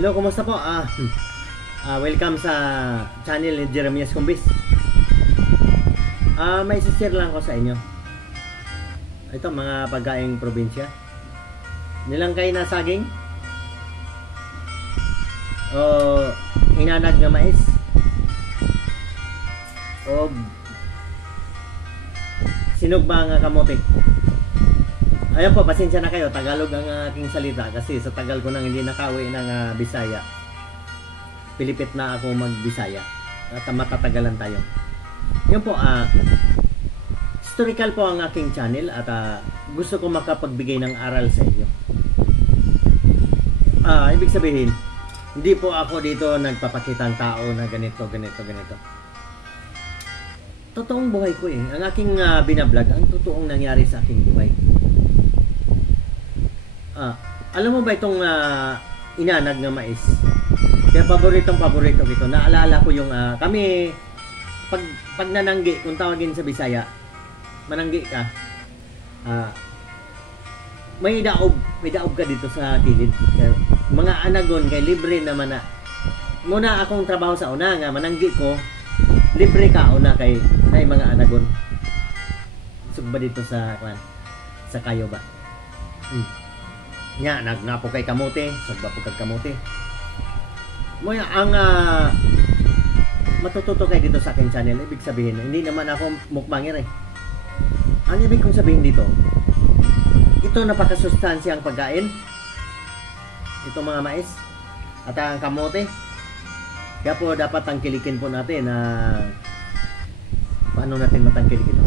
Hello, kumusta po? Welcome sa channel ni Jeremias Cumbis. May share lang ko sa inyo. Ito, mga pagkaing probinsya. Nilangkay na saging o hinanag nga mais o sinugba nga kamote. Ayan po, pasensya na kayo, Tagalog ang aking salita kasi sa tagal ko nang hindi nakauwi ng Bisaya. Pilipit na ako mag-Bisaya at matatagalan tayo. Yun po, historical po ang aking channel at gusto ko makapagbigay ng aral sa inyo. Ibig sabihin, hindi po ako dito nagpapakitang tao na ganito. Totoong buhay ko eh. Ang aking binablog, ang totoong nangyari sa aking buhay. Alam mo ba itong inanag nga mais? Kaya paborito ito. Naalala ko yung kami pag nananggi, kung tawagin sa Bisaya, mananggi ka. May daob ka dito sa gilid. Kaya, mga anagon kay libre naman na. Muna akong trabaho sa una nga mananggi ko, libre ka una kay mga anagon. Sugba dito sa kayo ba? Nya nagnapo kay kamote, sugba po kag kamote. Mo ang matututo kay dito sa akin channel, ibig sabihin hindi naman ako mukbangir eh. Ang ibig kong sabihin dito, ito napakasustansyang pagkain. Ito mga mais at ang kamote. Kaya po dapat tangkilikin po natin na paano natin matangkilik ito.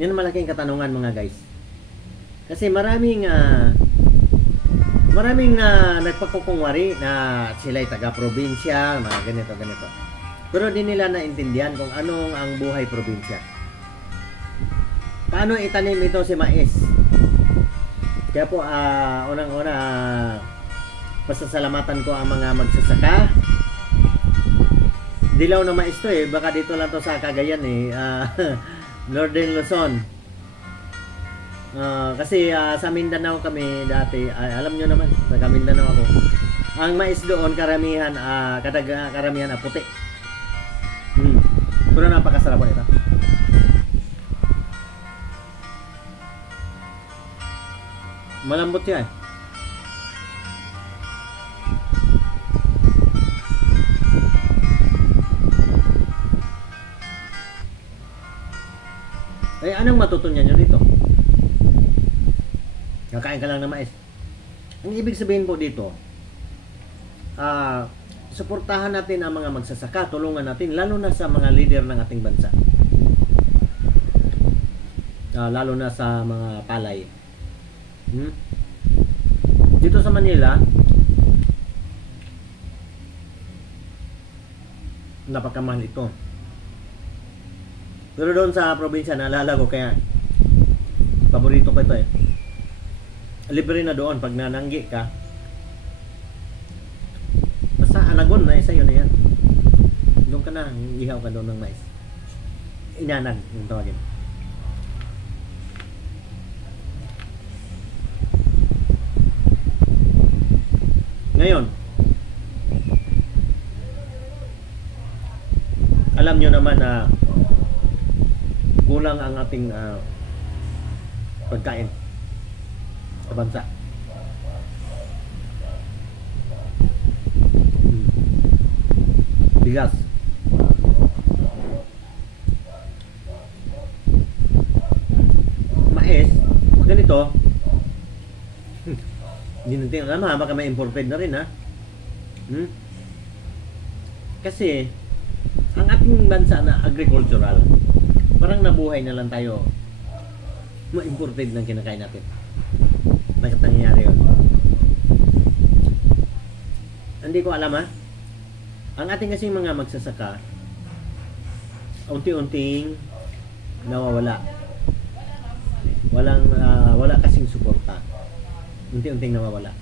Yan ang malaking katanungan mga guys. Kasi maraming nagpakukungwari na sila'y taga-probinsya, mga ganito. Pero di nila naintindihan kung anong ang buhay probinsya. Paano itanim ito si mais? Kaya po, unang-una, pasasalamatan ko ang mga magsasaka. Dilaw na mais to eh, baka dito lang to sa Cagayan eh, Northern Luzon. Kasi sa Mindanao kami dati, alam nyo naman, sa Mindanao ako. Ang mais doon karamihan karamihan puti. Pero napakasarap po ito. Malambot yan. Anong matutunan nyo dito? Kakain ka lang ng mais. Ang ibig sabihin po dito, suportahan natin ang mga magsasaka, tulungan natin, lalo na sa mga leader ng ating bansa. Lalo na sa mga palay. Dito sa Manila, napakamahal ito. Pero doon sa probinsya, naalala ko kaya, paborito ko ito eh. Libre na doon pag nananggi ka. Basta anagon na isa yun na yan. Doon ka na, ihaw ka doon ng mais. Inanag yung tawagin. Ngayon, alam nyo naman na kulang ang ating pagkain sa bansa. Bigas. Mais. Ganito. Hindi natin alam baka may imported na rin ha. Kasi ang ating bansa na agricultural, parang nabuhay na lang tayo ma-imported ng kinakain natin. Bakit nangyayari yun? Hindi ko alam ha. Ang ating kasing mga magsasaka, unti-unting nawawala. Wala kasing suporta. Unti-unting nawawala.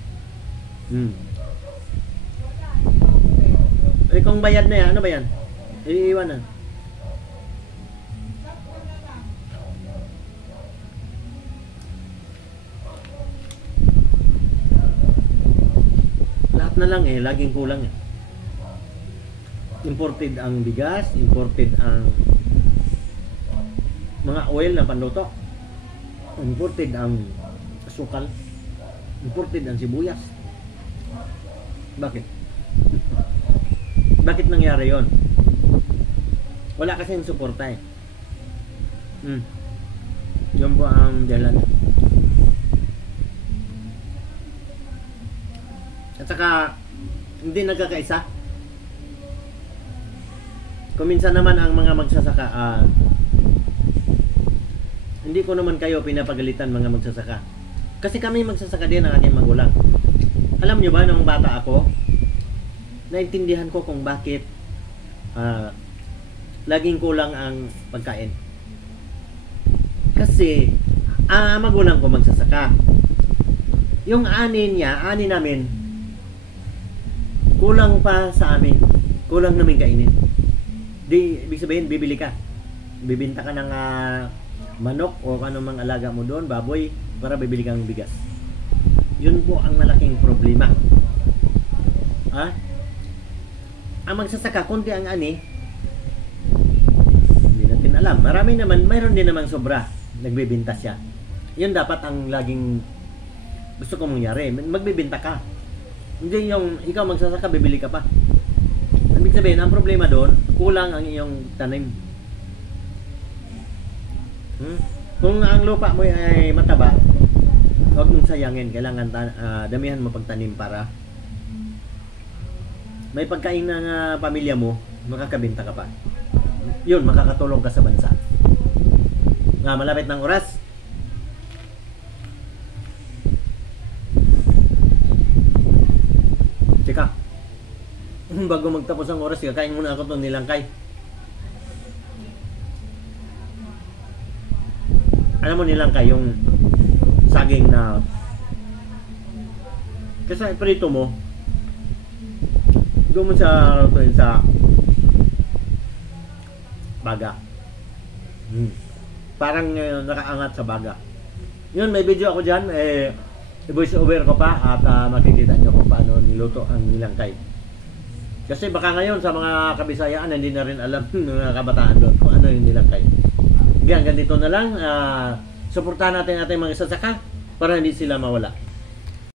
Kung bayad na yan, ano ba yan? Iiwan na. na lang eh, laging kulang eh. Imported ang bigas, imported ang mga oil na panluto, imported ang asukal, imported ang sibuyas. Bakit? Bakit nangyari yon? Wala kasing suporta eh. Yun po ang dahilan. At saka hindi nagkakaisa. Kung minsan naman ang mga magsasaka, hindi ko naman kayo pinapagalitan mga magsasaka. Kasi kami magsasaka din ang aking magulang. Alam nyo ba, nung bata ako, naintindihan ko kung bakit laging kulang ang pagkain. Kasi magulang ko magsasaka. Yung ani namin, kulang pa sa amin. Kulang namin kainin. Di, ibig sabihin, bibili ka. Bibinta ka ng manok o anong mang alaga mo doon, baboy, para bibili kang bigas. Yun po ang malaking problema. Ang magsasaka, kunti ang ani, hindi natin alam. Mayroon din namang sobra. Nagbibinta siya. Yun dapat ang laging gusto kong mangyari. Magbibinta ka. Hindi yung ikaw magsasaka, bibili ka pa. Ibig sabihin, ang problema doon, kulang ang iyong tanim. Kung ang lupa mo ay mataba, huwag mong sayangin. Kailangan damihan mo pagtanim para may pagkain ng pamilya mo, makakabenta ka pa. Yun, makakatulong ka sa bansa. Malapit ng oras. Teka, bago magtapos ang oras, kakain muna ako itong nilangkay. Alam mo nilangkay, yung saging na kasi prito mo, doon mo siya lutuin sa baga. Parang nakaangat sa baga. Yun, may video ako dyan. I-voice over ko pa at makikita nyo kung paano niluto ang nilangkay. Kasi baka ngayon sa mga Kabisayaan hindi na rin alam ng mga kabataan doon kung ano yung nilangkay. Hanggang dito na lang. Suportahan natin ating mga sasaka para hindi sila mawala.